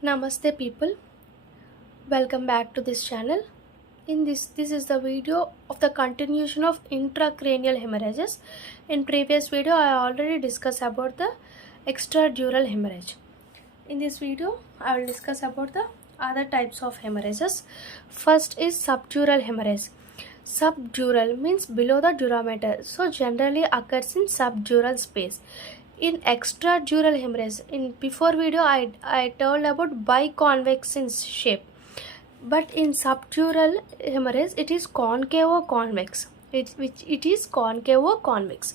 Namaste people, welcome back to this channel. In this is the video of the continuation of intracranial hemorrhages. In previous video I already discussed about the extradural hemorrhage. In this video I will discuss about the other types of hemorrhages. First is subdural hemorrhage. Subdural means below the durameter, so generally occurs in subdural space. In extradural hemorrhage, in before video I told about biconvex in shape, but in subdural hemorrhage it is concave or convex. It is concave or convex.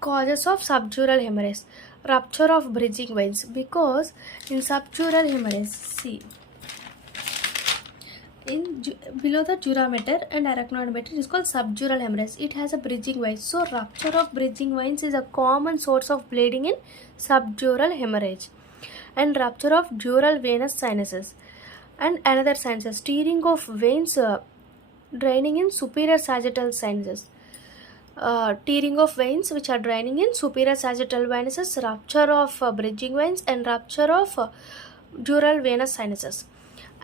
Causes of subdural hemorrhage: rupture of bridging veins, because in subdural hemorrhage, see, below the durameter and arachnoid meter is called subdural hemorrhage. It has a bridging vein, so rupture of bridging veins is a common source of bleeding in subdural hemorrhage. And rupture of dural venous sinuses and another sinuses, tearing of veins draining in superior sagittal sinuses, tearing of veins which are draining in superior sagittal sinuses, rupture of bridging veins and rupture of dural venous sinuses.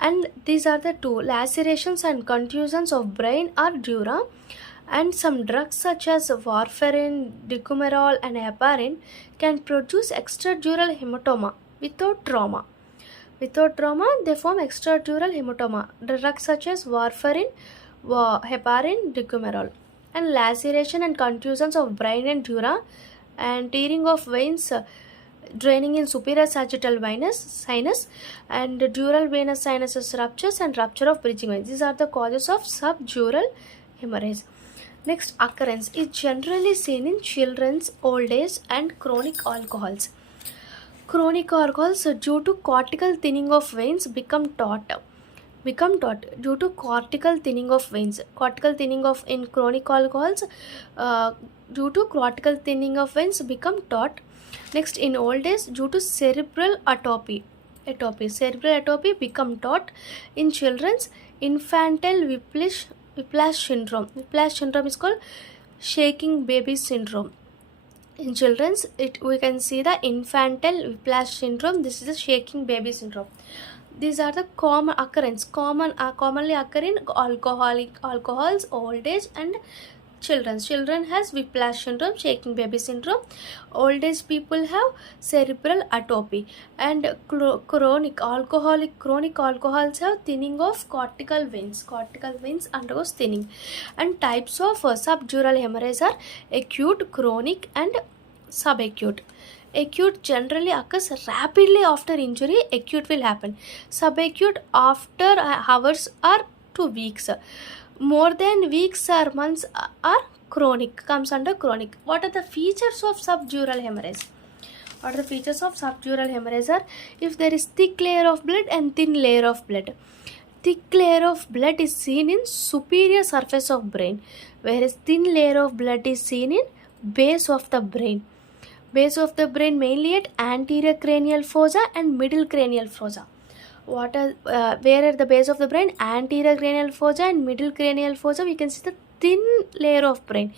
And these are the two: lacerations and contusions of brain or dura. And some drugs such as warfarin, decumerol and heparin can produce extradural hematoma without trauma. Without trauma, they form extradural hematoma. Drugs such as warfarin, heparin, decumerol. And laceration and contusions of brain and dura, and tearing of veins draining in superior sagittal sinus, and dural venous sinuses ruptures and rupture of bridging veins. These are the causes of subdural hemorrhage. Next, occurrence is generally seen in children's, old age and chronic alcohols. Chronic alcohols due to cortical thinning of veins become taut due to cortical thinning of veins. Cortical thinning of in chronic alcohols due to cortical thinning of veins become taut. Next, in old age due to cerebral atopy. Cerebral atopy become taut. In children's, infantile whiplash syndrome. Whiplash syndrome is called shaking baby syndrome. In children's, we can see the infantile whiplash syndrome. This is the shaking baby syndrome. These are the common occurrence. Commonly occur in alcohols, old age and children. Children has whiplash syndrome, shaking baby syndrome. Old age people have cerebral atopy. And chronic alcohols have thinning of cortical veins. Cortical veins undergoes thinning. And types of subdural hemorrhage are acute, chronic and subacute. Acute generally occurs rapidly after injury. Acute will happen. Subacute after hours or 2 weeks. More than weeks or months are chronic, comes under chronic. What are the features of subdural hemorrhage? What are the features of subdural hemorrhage are: if there is thick layer of blood and thin layer of blood. Thick layer of blood is seen in superior surface of brain, whereas thin layer of blood is seen in base of the brain. Base of the brain mainly at anterior cranial fossa and middle cranial fossa. Where at the base of the brain? Anterior cranial fossa and middle cranial fossa. We can see the thin layer of brain,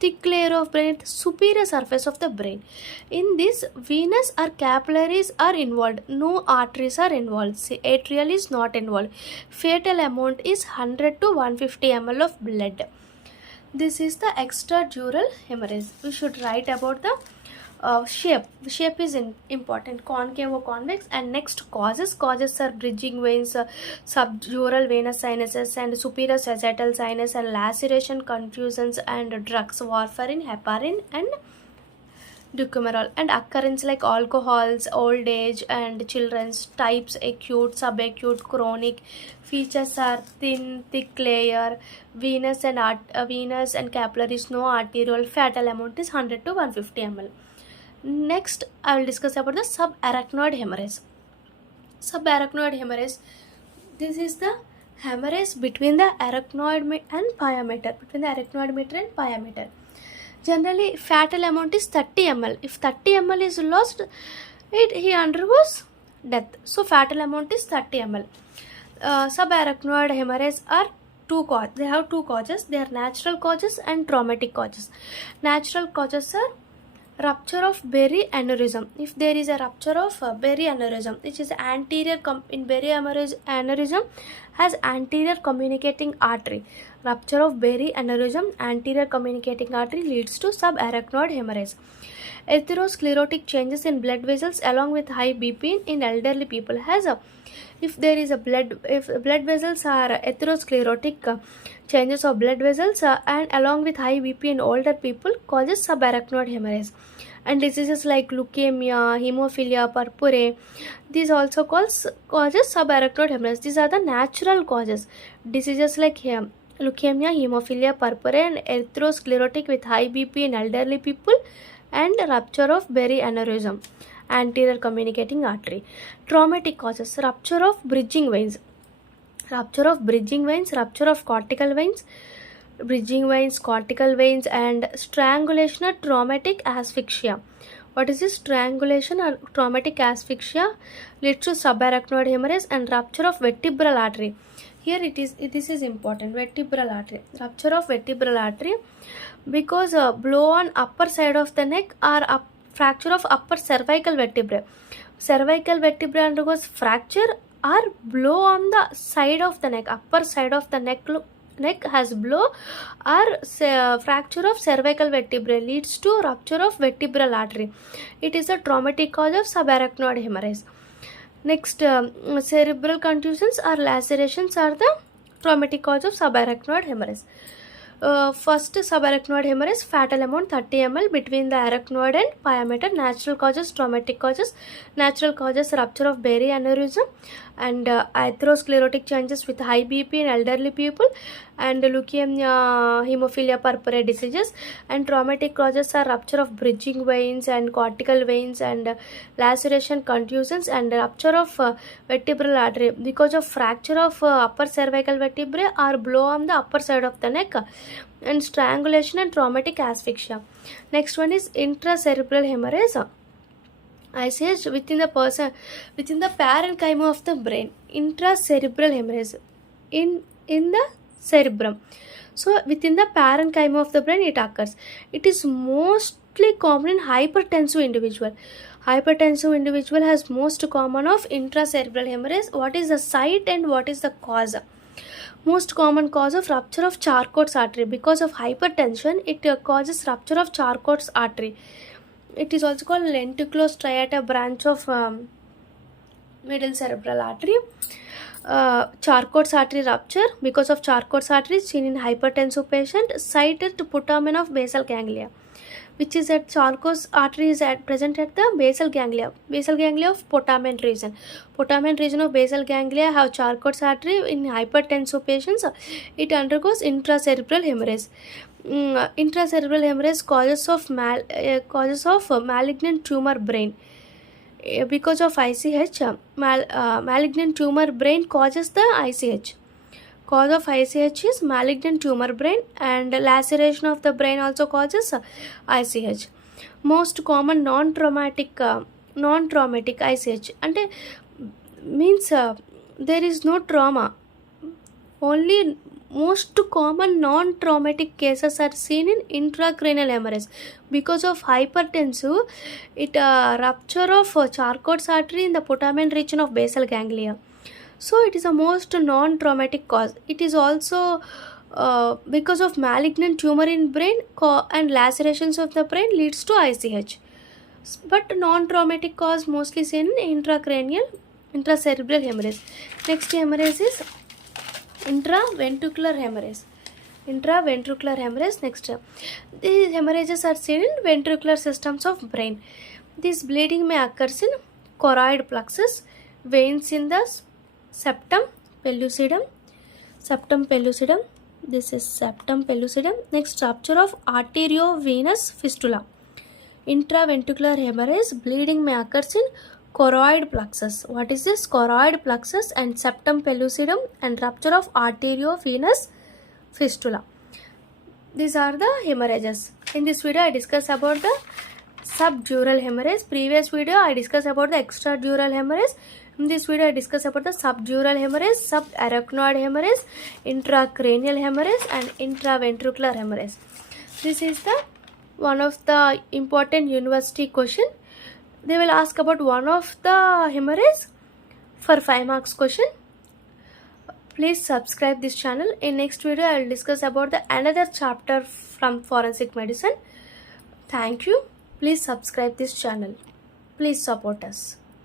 thick layer of brain at the superior surface of the brain. In this, venous or capillaries are involved. No arteries are involved. See, atrial is not involved. Fatal amount is 100 to 150 ml of blood. This is the extradural hemorrhage. We should write about the shape is important, concave or convex. And next, causes are bridging veins, subdural venous sinuses and superior sagittal sinus, and laceration, contusions and drugs, warfarin, heparin and decumerol. And occurrence like alcohols, old age and children's. Types: acute, subacute, chronic. Features are thin, thick layer, venous and capillaries, no arterial. Fatal amount is 100 to 150 ml. Next, I will discuss about the subarachnoid hemorrhage. Subarachnoid hemorrhage. This is the hemorrhage between the arachnoid and pyometer. Generally, fatal amount is 30 ml. If 30 ml is lost, he undergoes death. So, fatal amount is 30 ml. Subarachnoid hemorrhage are two causes. They have two causes. They are natural causes and traumatic causes. Natural causes are Rupture of berry aneurysm. If there is a rupture of berry aneurysm, which is anterior in berry aneurysm has anterior communicating artery. Rupture of berry aneurysm, anterior communicating artery leads to subarachnoid hemorrhage. Atherosclerotic changes in blood vessels along with high BP in elderly people has a, if there is a if blood vessels are atherosclerotic, changes of blood vessels and along with high BP in older people causes subarachnoid hemorrhage. And diseases like leukemia, hemophilia purpura, these also causes subarachnoid hemorrhage. These are the natural causes. Diseases like leukemia, hemophilia purpura and atherosclerotic with high BP in elderly people and rupture of berry aneurysm, anterior communicating artery. Traumatic causes: rupture of bridging veins, rupture of bridging veins, rupture of cortical veins, bridging veins, cortical veins, and strangulation or traumatic asphyxia. What is this? Strangulation or traumatic asphyxia leads to subarachnoid hemorrhage and rupture of vertebral artery. Here this is important. Vertebral artery, rupture of vertebral artery because blow on upper side of the neck or fracture of upper cervical vertebrae. Cervical vertebrae undergoes fracture or blow on the side of the neck, upper side of the neck has blow or fracture of cervical vertebrae leads to rupture of vertebral artery. It is a traumatic cause of subarachnoid hemorrhage. Next, cerebral contusions or lacerations are the traumatic cause of subarachnoid hemorrhage. First, subarachnoid hemorrhage, fatal amount 30 ml between the arachnoid and pyometer. Natural causes, traumatic causes. Natural causes: rupture of berry aneurysm and atherosclerotic changes with high BP in elderly people and leukemia, hemophilia purpura diseases. And traumatic causes are rupture of bridging veins and cortical veins and laceration, contusions and rupture of vertebral artery because of fracture of upper cervical vertebrae or blow on the upper side of the neck and strangulation and traumatic asphyxia. Next one is intracerebral hemorrhage. ICH within the parenchyma of the brain. Intracerebral hemorrhage in the cerebrum. So within the parenchyma of the brain it occurs. It is mostly common in hypertensive individual. Hypertensive individual has most common of intracerebral hemorrhage. What is the site and what is the cause? Most common cause of rupture of Charcot's artery. Because of hypertension, it causes rupture of Charcot's artery. It is also called lenticulostriata branch of middle cerebral artery. Charcot's artery rupture because of Charcot's artery seen in hypertensive patient. Site at putamen of basal ganglia, which is at Charcot's artery is present at the basal ganglia of putamen region. Putamen region of basal ganglia have Charcot's artery. In hypertensive patients, it undergoes intracerebral hemorrhage. Intracerebral hemorrhage causes of malignant tumor brain. Because of ICH, malignant tumor brain causes the ICH. Cause of ICH is malignant tumor brain and laceration of the brain also causes ICH. Most common non-traumatic ICH and means there is no trauma. Only most common non-traumatic cases are seen in intracranial hemorrhage. Because of hypertensive, it rupture of Charcot's artery in the putamen region of basal ganglia. So it is a most non-traumatic cause. It is also because of malignant tumor in brain and lacerations of the brain leads to ICH. But non-traumatic cause mostly seen in intracerebral hemorrhage. Next hemorrhage is intraventricular hemorrhage. Intraventricular hemorrhage. Next, these hemorrhages are seen in ventricular systems of brain. This bleeding may occur in choroid plexus, veins in the septum pellucidum. This is septum pellucidum. Next, rupture of arteriovenous fistula. Intraventricular hemorrhage, bleeding may occur in choroid plexus. What is this? Choroid plexus and septum pellucidum and rupture of arteriovenous fistula. These are the hemorrhages. In this video I discuss about the subdural hemorrhage. Previous video I discussed about the extradural hemorrhage. In this video I discuss about the subdural hemorrhage, subarachnoid hemorrhage, intracranial hemorrhage and intraventricular hemorrhage. This is the one of the important university question. They will ask about one of the hemorrhage for 5 marks question. Please subscribe this channel. In next video I will discuss about the another chapter from forensic medicine. Thank you. Please subscribe this channel. Please support us.